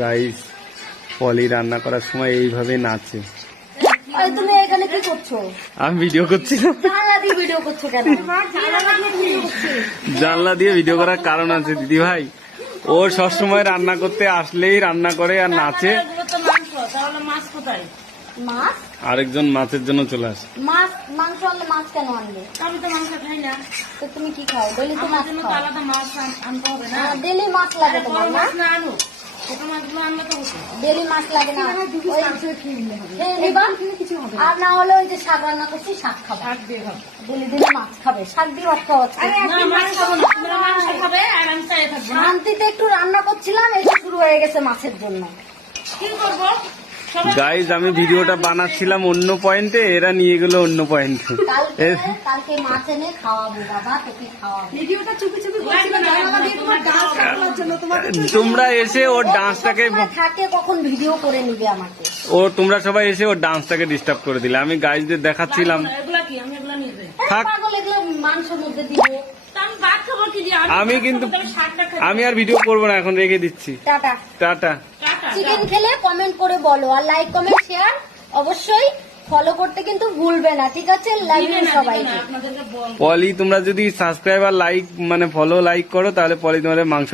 Guys পলি রান্না করার সময় এইভাবে নাচে। তুমি এখানে কি করছো? আমি ভিডিও করছিলাম। জানলা দিয়ে ভিডিও করছো কেন? জানলা দিয়ে ভিডিও করার কারণ আছে দিদি ভাই, ও সবসময় রান্না করতে আসলেই রান্না করে আর নাচে। মাছ? আরেকজন মাছের জন্য চলে আসে। মাছ মাংস আনলে মাছ কেন আনবে? আমি তো মাংস খাই না। তো তুমি কি খাও? ডেলি তো মাছ খাও। আলাদা মাছ আনতে হবে না। ডেলি মাছ লাগে তোমার না? না আনো, ছোট মাছগুলো আনলে তো হতো। ডেলি মাছ লাগে না। খেয়ে নিবা, আর না হলে ওই যে শাক রান্না করছি শাক খাবে। শাক দিয়ে খাবো। ডেলি ডেলি মাছ খাবে, শাক দিয়ে ভাত খাওয়া হচ্ছে। না মাছ খাবো না, তোমরা মাংস খাবে আর আমি চাই থাকবো। শান্তিতে একটু রান্না করছিলাম, এটা শুরু হয়ে গেছে মাছের জন্য। কি করবো? গাইজ আমি ভিডিওটা বানাচ্ছিলাম অন্য পয়েন্টে, এরা নিয়ে গেল অন্য পয়েন্টে। কালকে মাছ এনে খাওয়াবো বাবা, তোকে খাওয়াবো। ভিডিওটা চুপি চুপি করছিলাম জানালা দিয়ে তোমার ডান্স করার জন্য। তোমরা এসে ওর ডান্সটাকে থাকে কখন ভিডিও করে নিবে আমাকে। তোমরা সবাই এসে ওর ডান্সটাকে ডিস্টার্ব করে দিলে। আমি গাইজদের দেখাচ্ছিলাম। এগুলা কি? আমি এগুলা নিয়ে যাই। থাক। পাগল, এগুলো মাংসের মধ্যে দিবে। আমি ভাত খাবো কি দিয়ে? আমি কিন্তু শাকটা খাই। আমি আর ভিডিও করবো না, এখন রেখে দিচ্ছি। টাটা। টাটা। টাটা। চিকেন খেলে কমেন্ট করে বলো, আর লাইক কমেন্ট শেয়ার অবশ্যই ফলো করতে কিন্তু ভুলবে না, ঠিক আছে? লাভ ইউ সবাইকে। আপনাদেরকে বল। পলি তোমরা যদি সাবস্ক্রাইব আর লাইক মানে ফলো লাইক করো, তাহলে পলি তোমাদের মাংস